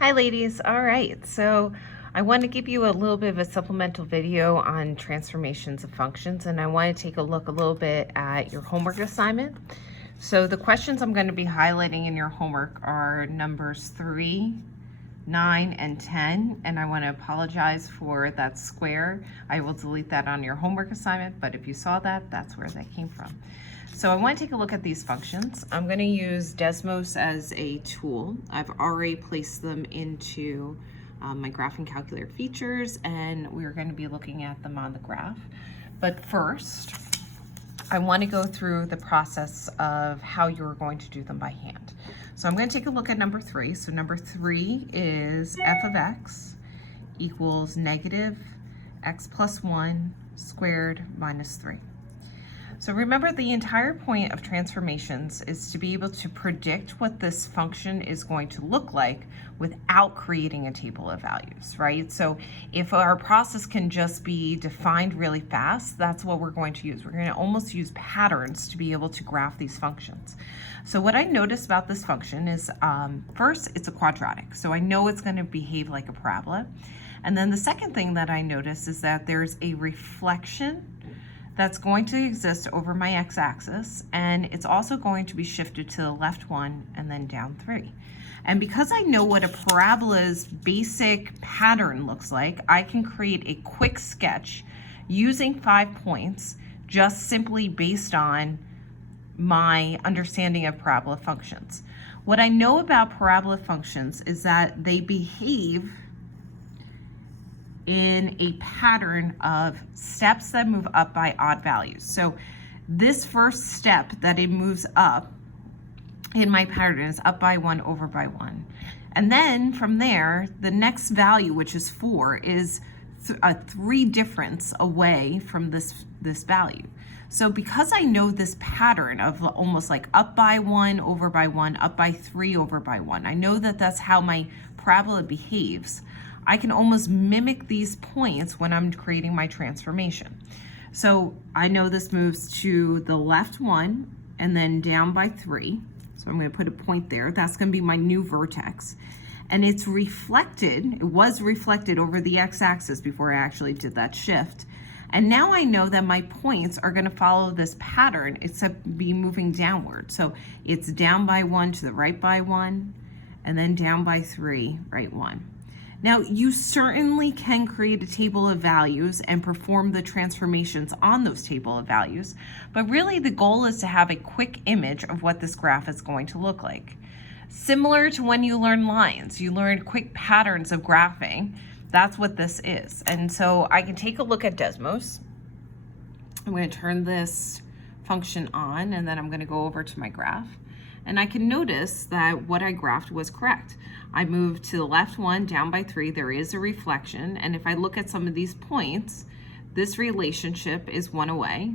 Hi ladies, all right, so I want to give you a little bit of a supplemental video on transformations of functions, and I want to take a look a little bit at your homework assignment. So the questions I'm going to be highlighting in your homework are numbers 3, 9, and 10, and I want to apologize for that square. I will delete that on your homework assignment, but if you saw that, that's where that came from. So I want to take a look at these functions. I'm going to use Desmos as a tool. I've already placed them into my graphing calculator features, and we're going to be looking at them on the graph. But first, I want to go through the process of how you're going to do them by hand. So I'm going to take a look at number 3. So number 3 is f of x equals negative x plus 1 squared minus 3. So remember, the entire point of transformations is to be able to predict what this function is going to look like without creating a table of values, right? So if our process can just be defined really fast, that's what we're going to use. We're going to almost use patterns to be able to graph these functions. So what I notice about this function is, first, it's a quadratic. So I know it's going to behave like a parabola. And then the second thing that I notice is that there's a reflection that's going to exist over my x-axis, and it's also going to be shifted to the left 1 and then down 3. And because I know what a parabola's basic pattern looks like, I can create a quick sketch using 5 points just simply based on my understanding of parabola functions. What I know about parabola functions is that they behave in a pattern of steps that move up by odd values. So this first step that it moves up in my pattern is up by 1 over by 1. And then from there, the next value, which is 4, is a 3 difference away from this value. So because I know this pattern of almost like up by 1 over by 1, up by 3 over by 1, I know that that's how my parabola behaves. I can almost mimic these points when I'm creating my transformation. So I know this moves to the left 1 and then down by 3. So I'm going to put a point there. That's going to be my new vertex. And it's reflected, it was reflected over the x-axis before I actually did that shift. And now I know that my points are going to follow this pattern except be moving downward. So it's down by 1 to the right by 1, and then down by 3, right 1. Now, you certainly can create a table of values and perform the transformations on those table of values, but really the goal is to have a quick image of what this graph is going to look like. Similar to when you learn lines, you learn quick patterns of graphing. That's what this is. And so I can take a look at Desmos. I'm going to turn this function on, and then I'm going to go over to my graph. And I can notice that what I graphed was correct. I moved to the left 1, down by 3. There is a reflection. And if I look at some of these points, this relationship is 1 away.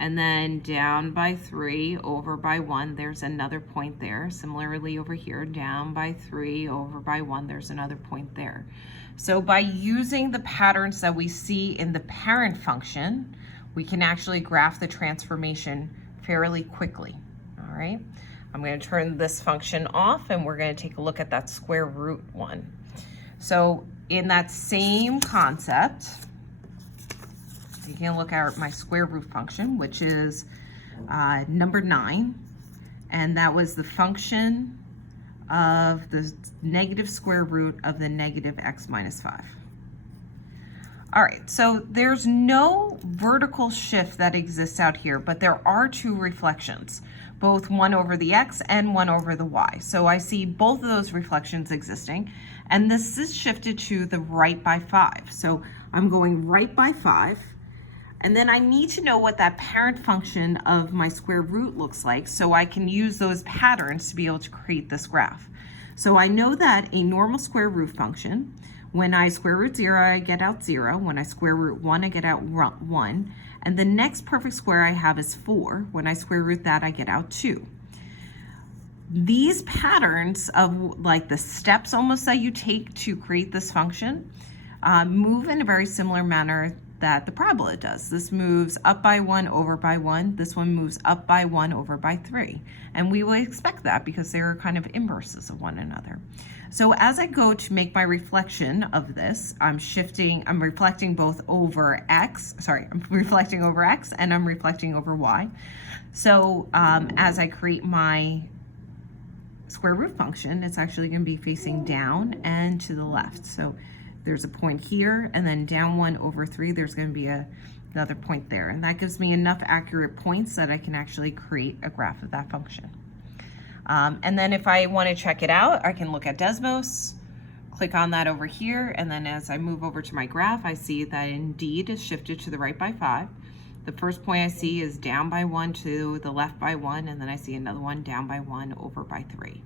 And then down by 3, over by 1, there's another point there. Similarly over here, down by 3, over by 1, there's another point there. So by using the patterns that we see in the parent function, we can actually graph the transformation fairly quickly. All right. I'm going to turn this function off, and we're going to take a look at that square root one. So in that same concept, you can look at my square root function, which is number 9, and that was the function of the negative square root of the negative x minus 5. All right, so there's no vertical shift that exists out here, but there are 2 reflections, both 1 over the x and 1 over the y. So I see both of those reflections existing, and this is shifted to the right by 5. So I'm going right by 5, and then I need to know what that parent function of my square root looks like so I can use those patterns to be able to create this graph. So I know that a normal square root function, when I square root 0, I get out 0. When I square root 1, I get out 1. And the next perfect square I have is 4. When I square root that, I get out 2. These patterns of like the steps almost that you take to create this function move in a very similar manner that the parabola does. This moves up by 1 over by 1. This one moves up by 1 over by 3. And we would expect that because they're kind of inverses of one another. So as I go to make my reflection of this, I'm reflecting both over x, I'm reflecting over x and I'm reflecting over y. So as I create my square root function, it's actually going to be facing down and to the left. So there's a point here, and then down 1 over 3, there's going to be another point there. And that gives me enough accurate points that I can actually create a graph of that function. And then if I want to check it out, I can look at Desmos, click on that over here, and then as I move over to my graph, I see that indeed is shifted to the right by 5. The first point I see is down by 1 to the left by 1, and then I see another one down by 1 over by 3.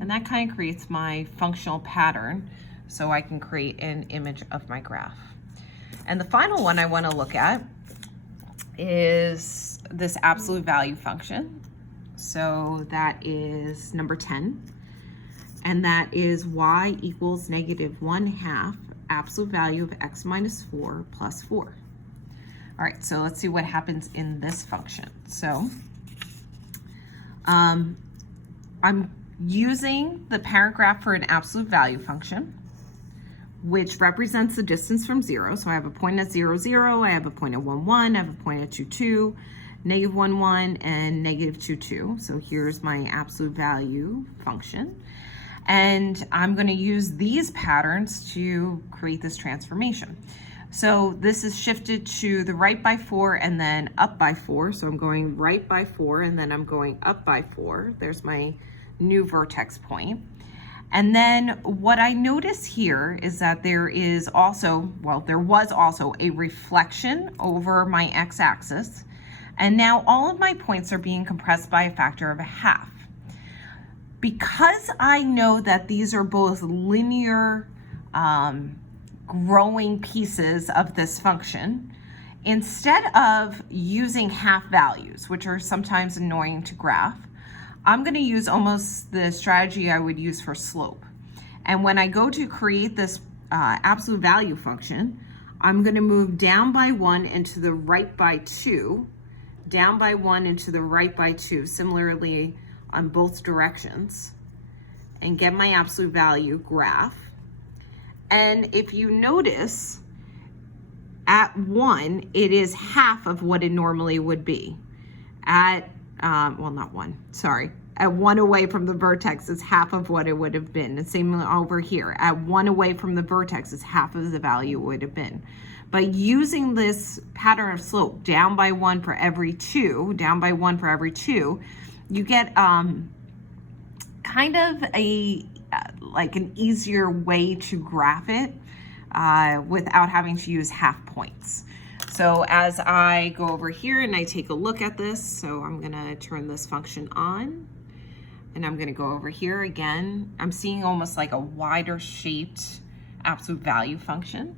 And that kind of creates my functional pattern so I can create an image of my graph. And the final one I want to look at is this absolute value function. So that is number 10, and that is y equals -1/2 absolute value of x minus 4 plus 4. All right, so let's see what happens in this function. So I'm using the parent graph for an absolute value function, which represents the distance from 0. So I have a point at 0, 0, I have a point at 1, 1, I have a point at 2, 2, -1, 1, and -2, 2. So here's my absolute value function. And I'm going to use these patterns to create this transformation. So this is shifted to the right by 4 and then up by 4. So I'm going right by 4 and then I'm going up by 4. There's my new vertex point. And then what I notice here is that there was also a reflection over my x-axis. And now all of my points are being compressed by a factor of 1/2. Because I know that these are both linear growing pieces of this function, instead of using half values, which are sometimes annoying to graph, I'm going to use almost the strategy I would use for slope. And when I go to create this absolute value function, I'm going to move down by 1 into the right by 2, down by 1 into the right by 2, similarly on both directions, and get my absolute value graph. And if you notice, at 1, it is half of what it normally would be. At, well, not 1, sorry. At 1 away from the vertex is half of what it would have been. And same over here. At 1 away from the vertex is half of the value it would have been. By using this pattern of slope, down by 1 for every 2, down by 1 for every 2, you get kind of like an easier way to graph it without having to use half points. So as I go over here and I take a look at this, so I'm gonna turn this function on and I'm gonna go over here again. I'm seeing almost like a wider shaped absolute value function.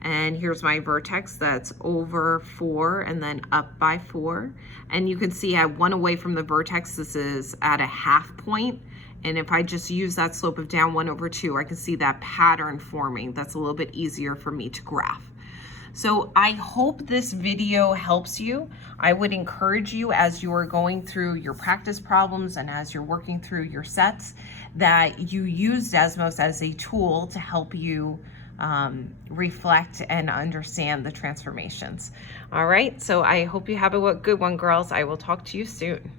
And here's my vertex that's over 4 and then up by 4. And you can see at 1 away from the vertex, this is at a half point. And if I just use that slope of down 1 over 2, I can see that pattern forming. That's a little bit easier for me to graph. So I hope this video helps you. I would encourage you as you're going through your practice problems and as you're working through your sets that you use Desmos as a tool to help you reflect and understand the transformations. All right, so I hope you have a good one, girls. I will talk to you soon.